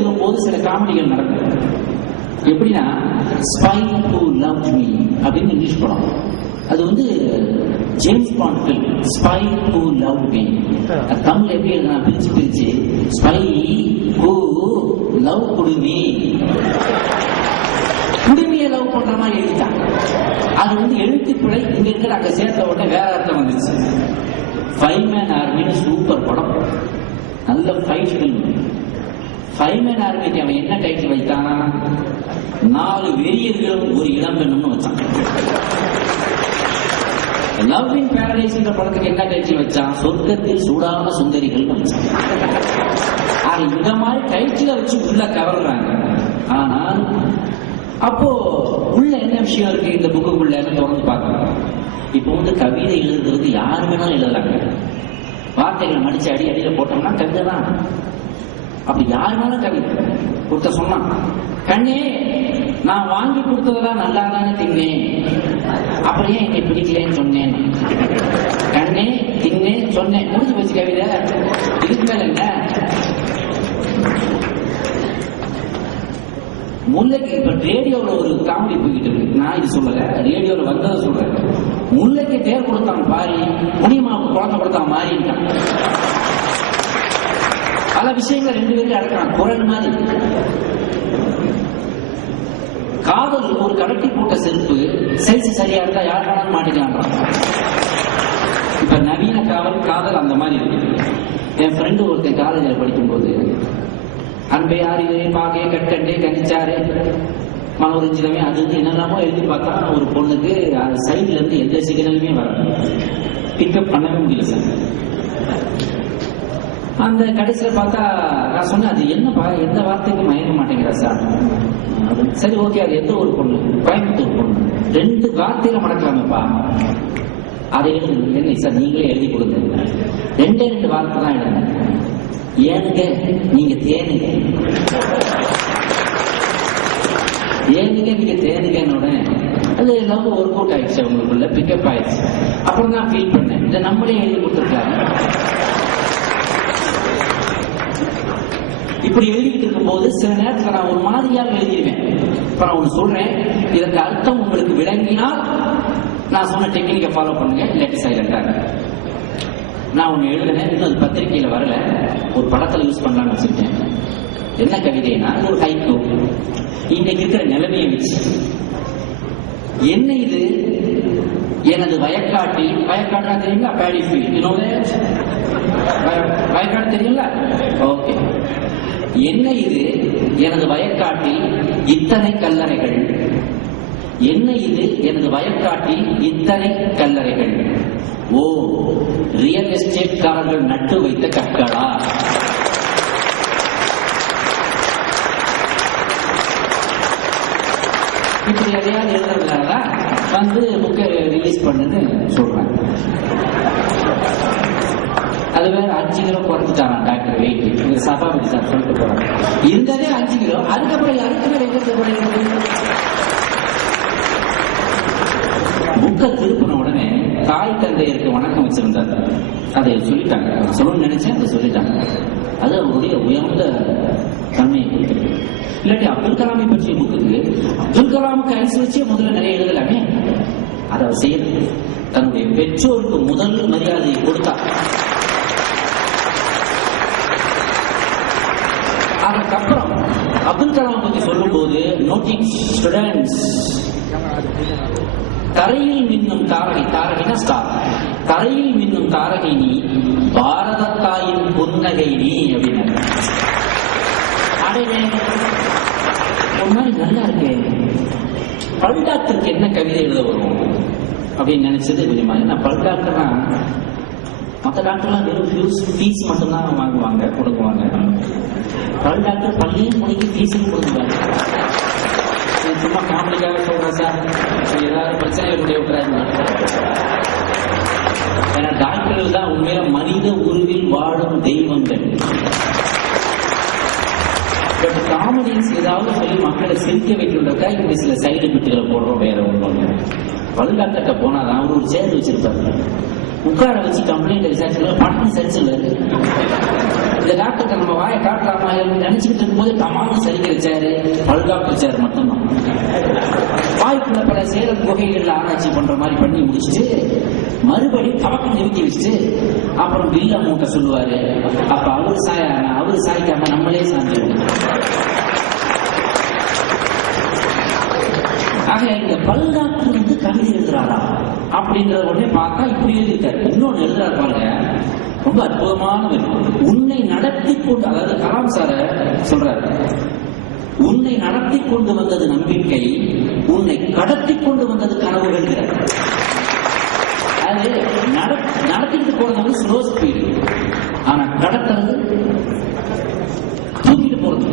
எழுதும் போது சில காமெடிகள் நடக்கும். எப்படின்னா ஸ்பை ஹூ லவ்ட் மீ அப்படின்னு இங்கிலீஷ் படம். அது வந்து James bond film. Spy who loved me Tamil எப்படி எழுதுனா பிரிச்சு ஸ்பை ஹூ லவ் குடுமி, குடுமியை லவ் பண்ற மாதிரி எழுதிட்டாங்க. அது வந்து எழுத்து பிழை. இங்க இருக்கிற அங்க சேர்த்த உடனே வேற அர்த்தம் வந்துச்சு. ஃபைவ்மேன் ஆர்மின்னு சூப்பர் படம், நல்ல ஃபைட் ஃபில்ம். ஃபைவ்மேன் ஆர்மிக்கு அவன் என்ன டைட்டில் வைத்தானா, 4 வெறியர்களும் ஒரு இளம்பெண்ணும்னு வச்சான். லவ் இன் பாரடைஸ் என்ற படத்துக்கு என்ன டைட்டில் வச்சான், சொர்க்கத்தில் சூடான சுந்தரிகள் வச்சான். இந்த மாதிரி டைட்டில வச்சு உள்ள கவர்றாங்க. ஆனால் அப்போ உள்ள என்ன விஷயம் இருக்கு இந்த புக்குக்குள்ள தொடர்ந்து பார்க்கலாம். இப்போ வந்து கவிதை எழுதுறது யாரு வேணாலும் எழுதுறாங்க. வார்த்தைகளை மடிச்சு அடியில போட்டோம்னா கவிதை தான். அப்படி யாருனாலும் கவிதை. ஒருத்தர் சொன்னான், கண்ணே நான் வாங்கி கொடுத்ததெல்லாம் நல்லா தானே தின்னேன், அப்படியே என்னை பிடிக்கலன்னு சொன்னேன். கண்ணே தின்னேன் சொன்னேன், முடிஞ்சு போச்சு கவிதை. இதுக்கு மேல என்ன? முல்லைக்கு இப்ப ரேடியோல ஒரு காமெடி போய்கிட்டு இருக்கு. நான் இது சொல்லல, ரேடியோல வந்ததை சொல்றேன். முல்லைக்கு தேர் கொடுத்தான் பாரி, முடியுமா குழந்தை கொடுத்தான் மாறிட்டான். பல விஷயங்கள் 2 பேரும் அடக்கலாம். குரல் மாதிரி காதல் ஒரு கடட்டி போட்ட செருப்பு சைஸ் சரியா இருந்தா யார் வேணாலும் மாட்டிக்கலாம். இப்ப நவீன காதல் அந்த மாதிரி இருக்கு. என் ஃப்ரெண்டு ஒருத்தன் காலேஜில் படிக்கும்போது அன்பே ஆறிலே பாகே கட்டண்டே கணிச்சாரு மனோரஞ்சிதமே அது என்னெல்லாமோ எழுதி பார்த்தா ஒரு பொண்ணுக்கு சைட்ல இருந்து எந்த சிக்னலுமே வர பிக்கப் பண்ணவே முடியல சார். அந்த கடைசியில் பார்த்தா நான் சொன்னேன், அது என்னப்பா எந்த வார்த்தைக்கும் மயங்க மாட்டேங்கிறா சார். சரி ஓகே, அது எந்த ஒரு பொண்ணு, கோயம்புத்தூர் பொண்ணு, 2 வார்த்தையில மடக்கலாமப்பா. அதை என்ன சார் நீங்களே எழுதி கொடுங்க. 2 வார்த்தை தான் எழுதுங்க. ஏனுங்க நீங்க தேனுங்க, ஏனுங்க நீங்க தேனுங்கன்னோட அது லவ் ஒர்க் அவுட் ஆயிடுச்சு, உங்களுக்குள்ள பிக்கப் ஆயிடுச்சு. அப்புறம் தான் ஃபீல் பண்ணேன், இதை நம்மளே எழுதி கொடுத்துருக்காங்க. இப்படி எழுதிக்கிட்டு இருக்கும்போது சில நேரத்தில் நான் ஒரு மாதிரியாக எழுதிடுவேன். இப்ப நான் ஒன்று சொல்றேன், இதற்கு அர்த்தம் உங்களுக்கு விளங்கினால் நான் சொன்ன டெக்னிக்கை ஃபாலோ பண்ணுங்க, இல்லாட்டி சைலண்டாக. நான் ஒன்று எழுதுனேன், இன்னும் அது பத்திரிகையில வரல, ஒரு படத்தில் யூஸ் பண்ணலாம்னு வச்சுட்டேன். என்ன கவிதைனா ஒரு ஹைக்கூ. இன்னைக்கு இருக்கிற நிலைமையை வச்சு என்ன இது, எனது வயக்காட்டில், வயக்காட்டா தெரியுங்களா, பேடி ஃபீல்ட், வயக்காடு தெரியுங்களா, ஓகே. என்ன இது, எனது வயக்காட்டில் இத்தனை கல்லறைகள், என்ன இது, எனது வயக்காட்டில் இத்தனை கல்லறைகள், ஓ ரியல் எஸ்டேட் காரர்கள் நட்டு வைத்த கற்களா. இப்படி எதையாவது எழுதுறதுனால வந்து புக்கை ரிலீஸ் பண்ணுன்னு சொல்றாங்க. அது வேற 5 கிலோ குறைச்சிட்டாங்க டாக்டர் வெயிட். சபாபதி சார் சொல்லிட்டு போறாங்க, இருந்ததே 5 கிலோ, அதுக்கப்புறம் அடுத்த மேல எங்க புக்கை திருப்பின உடனே தாய் தந்தையருக்கு வணக்கம் வச்சிருந்தாங்க. அதை சொல்லிட்டாங்க, சொல்லணும்னு நினைச்சேன், அதை சொல்லிட்டாங்க. அது அவருடைய உயர்ந்த தன்மையை குறிக்கிறது. இல்லாட்டி அப்துல் கலாமை பற்றிய புக்கு அப்துல் கலாமுக்கு ஐஸ் வச்சே முதல்ல நிறைய எழுதலாமே, அதை செய்ய தன்னுடைய பெற்றோருக்கு முதல் மரியாதையை கொடுத்தார். அதுக்கப்புறம் அப்துல் கலாம் பற்றி சொல்லும் போது நோட்டிங் ஸ்டூடெண்ட்ஸ், தரையில் மின்னும் தாரகை, தாரகைனா ஸ்டார், தரையில் மின்னும் தாரகை நீ, பாரத தாயின் புன்னகை நீ அப்படின்னு. அடையே ஒரு மாதிரி நல்லா இருக்கு. பல் டாக்டருக்கு என்ன கவிதை எழுத வரும் அப்படின்னு நினைச்சது கொஞ்சமா. நான் பல் டாக்டர்னா மற்ற டாக்டர்லாம் வெறும் ஃபீஸ் மட்டும்தான் வாங்குவாங்க, கொடுக்குவாங்க. பல் டாக்டர் பள்ளியும் முடிக்க ஃபீஸும் கொடுக்குவாங்க. சும்மா காமெடிக்காக சொல்றேன் சார், ஏதாவது பிரச்சனை முடிய விட்டுறாங்க. ஏன்னா டாக்டர்கள் தான் உண்மையில மனித உருவில் வாழும் தெய்வங்கள். காமெடியன்ஸ் ஏதாவது சொல்லி மக்களை சிரிக்க வைக்கிறதா இப்படி சில சைடு பிட்டுகளை போடுறோம், வேற ஒன்று. பல் டாக்டர்கிட்ட போனாதான் அவர் ஒரு சேர் வச்சிருப்பாரு, உட்கார வச்சு கம்ப்ளைண்ட் விசாரிச்சு பட்டம் சரிச்சுள்ளாரு. இந்த டாக்டர் நம்ம வாயை காட்டலாமா நினைச்சுக்கிட்டு இருக்கும்போது தமான்னு சரிக்க வச்சாரு. பல்காப்பு வச்சாரு மட்டும்தான். வாய்ப்புள்ள பல சேலம் குகைகள்ல ஆராய்ச்சி பண்ற மாதிரி பண்ணி முடிச்சுட்டு மறுபடியும் பழக்கம் நிறுத்தி வச்சுட்டு அப்புறம் பில்ல மூட்டை சொல்லுவாரு. அப்ப அவரு சாய்க்காம நம்மளே சாஞ்சிருவோம். ஆக இந்த பல்டாக்டர் வந்து கவிதை எழுதுறாரா அப்படின்றத உடனே பார்த்தா இப்படி எழுதிட்டாரு. இன்னொன்னு எழுதுறாரு பாருங்க, ரொம்ப அற்புதமானவர். உன்னை நடத்தி கொண்டு, அதாவது கலாம் சார சொல்றாரு, உன்னை நடத்தி கொண்டு வந்தது நம்பிக்கை, உன்னை கடத்தி கொண்டு வந்தது கனவுகள். அது நடத்திட்டு போறது வந்து ஸ்லோ ஸ்பீடு, ஆனா கடத்துறது தூக்கிட்டு போறது.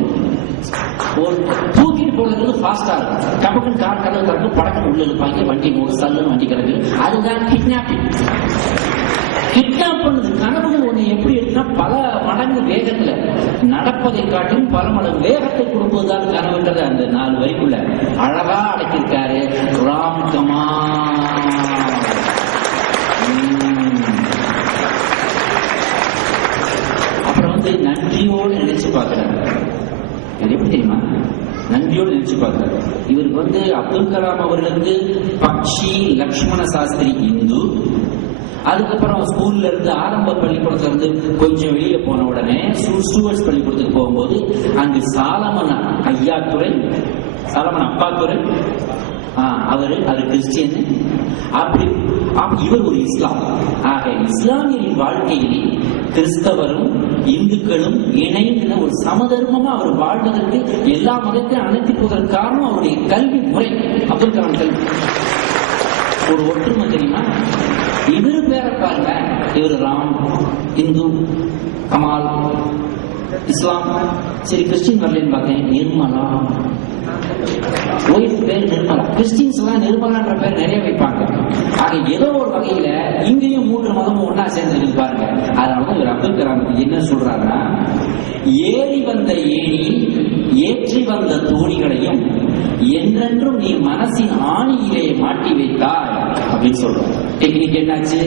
தூக்கிட்டு போறது ஃபாஸ்டா இருக்கும். டபக்குன்னு கார் கதவு திறக்கும், படக்கு உள்ள இருப்பாங்க, வண்டி ஒரு சல்லுன்னு வண்டி கிடக்கு. அதுதான் கிட்னாப்பிங். கிட்னாப் பண்ணுது. கனவுகள் ஒண்ணு எப்படி இருக்குன்னா பல மடங்கு வேகத்துல நடப்பதை காட்டிலும் பல மடங்கு வேகத்தை கொடுப்பதுதான் கனவுன்றது அந்த 4 வரிக்குள்ள அழகா அடக்கியிருக்காரு ராம்குமார். அப்புறம் வந்து நன்றியோடு நினைச்சு பார்க்கிறார். இது எப்படி தெரியுமா? நன்றியோடு நினைச்சு பார்க்கிறார். இவருக்கு வந்து அப்துல் கலாம் அவர்களுக்கு பக்ஷி லக்ஷ்மண சாஸ்திரி இந்து. அதுக்கப்புறம் ஸ்கூல்ல இருந்து ஆரம்ப பள்ளிக்கூடத்துல இருந்து கொஞ்சம் வெளியே போன உடனே ஸ்டூவர்ட்ஸ் பள்ளிக்கூடத்துக்கு போகும்போது அங்கு சாலமன் ஐயாத்துறை, சாலமன் அப்பாத்துறை, அது கிறிஸ்டியன். அப்படி இவர் ஒரு இஸ்லாம். ஆக இஸ்லாமியரின் வாழ்க்கையில் கிறிஸ்தவரும் இந்துக்களும் இணைந்த ஒரு சமதர்மமா அவர் வாழ்வதற்கு எல்லா மதத்தையும் அணைத்திருப்பதற்கு காரணம் அவருடைய கல்வி முறை. அப்துல் கலாம் கல்வி ஒரு ஒற்றுமை தெரியுமா? இவரு பேர பாருங்க, இவரு ராம், இந்து, கமால், இஸ்லாம். சரி கிறிஸ்டின் வரலன்னு பார்த்தேன், நிர்மலா. ஒய்ஃப் பேர் நிர்மலா. கிறிஸ்டின்ஸ் எல்லாம் நிர்மலான்ற பேர் நிறைய வைப்பாங்க. ஆக ஏதோ ஒரு வகையில இங்கேயும் 3 மதமும் ஒன்னா சேர்ந்து பாருங்க. அதனாலதான் இவர் அப்துல் கலாம் என்ன சொல்றாருன்னா, ஏறி வந்த ஏணி ஏற்றி வந்த தோணிகளையும் என்றென்றும் நீ மனசின் ஆணியிலே மாட்டி வைத்தாய் அப்படின்னு சொல்றோம். டெக்னிக் என்னாச்சு?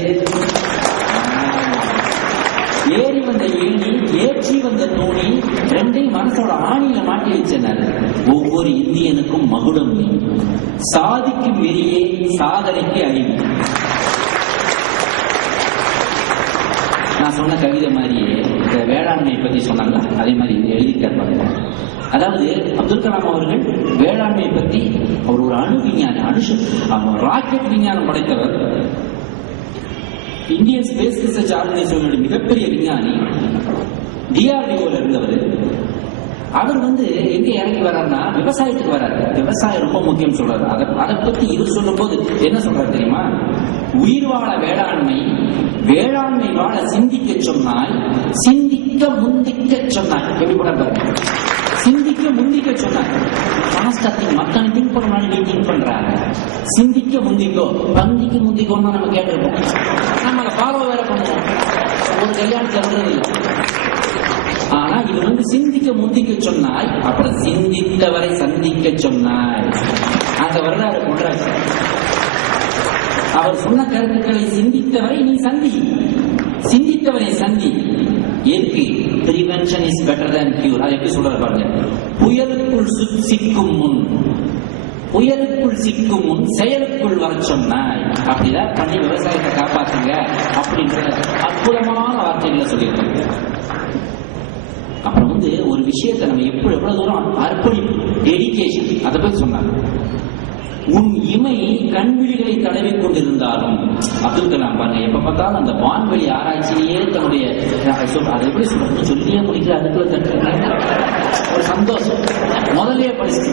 ஏறி வந்த ஏணி ஏற்றி வந்த தோணி ரெண்டையும் மனசோட ஆணியில மாட்டி வச்சனாரு. ஒவ்வொரு இந்தியனுக்கும் மகுடம் நீ, சாதிக்கும் வெறியே சாதனைக்கு அறிவு. நான் சொன்ன கவிதை மாதிரியே இந்த வேளாண்மை பத்தி சொன்னாங்க, அதே மாதிரி எழுதிட்டாங்க. அதாவது அப்துல் கலாம் அவர்கள் வேளாண்மை பத்தி அவர் ஒரு அணு விஞ்ஞானி, ராக்கெட் விஞ்ஞானம் படைத்தவர். இந்தியன் ஸ்பேஸ் ரிசர்ச் ஆர்கனைசேஷனோட மிகப்பெரிய விஞ்ஞானி, டிஆர்டிஓல இருந்தவர். அவர் வந்து எங்க இறங்கி வர்றாருன்னா விவசாயத்துக்கு வர்றாரு. விவசாயம் ரொம்ப முக்கியம் சொல்றாரு. அதை பத்தி இவர் சொல்லும் போது என்ன சொல்றாரு தெரியுமா? உயிர் வாழ வேளாண்மை, வேளாண்மை வாழ சிந்திக்க சொன்னாய், சிந்திக்க முந்திக்க சொன்னாய். எப்படி கூட பாருங்க, சிந்திக்க முந்திக்க சொன்னாய். மத்தனை திங்க் பண்ண நீ திங்க் பண்றாங்க. சிந்திக்க முந்திக்கோ, பந்திக்கு முந்திக்கோன்னு நம்ம கேட்டிருப்போம். நம்ம அதை ஃபாலோ வேற பண்ணுவோம். ஒரு கல்யாணத்துல வர்றது இல்லை. ஆனா இது வந்து சிந்திக்க முந்திக்க சொன்னாய், அப்புறம் சிந்தித்தவரை சந்திக்க சொன்னாய். அந்த வரலாறு கொண்டாச்சு. அவர் சொன்ன கருத்துக்களை சிந்தித்தவரை நீ சந்தி, சிந்தித்தவரை சந்தி. எதுக்கு? Prevention is better than cure. அதை எப்படி சொல்ற பாருங்க. புயலுக்குள் சிக்கும் முன், புயலுக்குள் சிக்கும் முன் செயலுக்குள் வர சொன்னாய். அப்படிதான் பண்ணி விவசாயத்தை காப்பாற்றுங்க அப்படின்ற அற்புதமான வார்த்தைகளை சொல்லியிருக்காங்க. அப்புறம் வந்து ஒரு விஷயத்தை நம்ம எவ்வளவு தூரம் அர்ப்பணிப்பு, டெடிகேஷன், அதை பத்தி சொன்னாங்க. உன் இமை கண்விழிகளை தடவி கொண்டிருந்தாலும், அப்துல் கலாம் பாருங்க எப்ப பார்த்தாலும் அந்த வான்வெளி ஆராய்ச்சியிலேயே தன்னுடைய அதை எப்படி சொல்றது சொல்லியே முடிக்கிற அதுக்குள்ள ஒரு சந்தோஷம். முதலே படிச்சு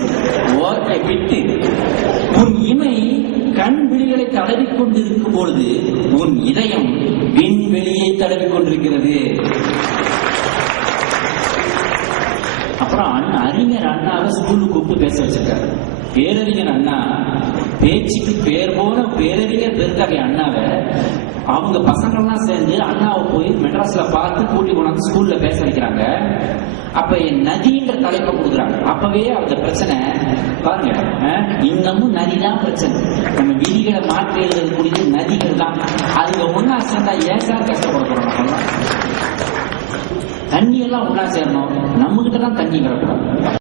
ஓகே விட்டு, உன் இமை கண் விழிகளை தடவி கொண்டிருக்கும் பொழுது உன் இதயம் விண்வெளியை தடவி கொண்டிருக்கிறது. அப்புறம் அறிஞர் அண்ணாவை ஸ்கூலுக்கு கூப்பிட்டு பேச வச்சிருக்காரு. பேரறிஞர் அண்ணா பேச்சுக்கு பேர் போன பேரறிஞர் பெருந்தகை அண்ணாவை அவங்க பசங்கள்லாம் சேர்ந்து அண்ணாவை போய் மெட்ராஸ்ல பார்த்து கூட்டி கொண்டாந்து ஸ்கூல்ல பேச வைக்கிறாங்க. அப்ப நதின்ற தலைப்பை கொடுக்குறாங்க. அப்பவே அந்த பிரச்சனை பாருங்க, இன்னமும் நதிதான் பிரச்சனை. நம்ம விதிகளை மாற்றி எழுதக்கூடிய நதிகள் தான். அதுல ஒன்னா சேர்ந்தா ஏன் சார் கஷ்டப்பட போறோம்? தண்ணி எல்லாம் ஒன்னா சேரணும். நம்ம கிட்ட தான் தண்ணி வரக்கூடாது.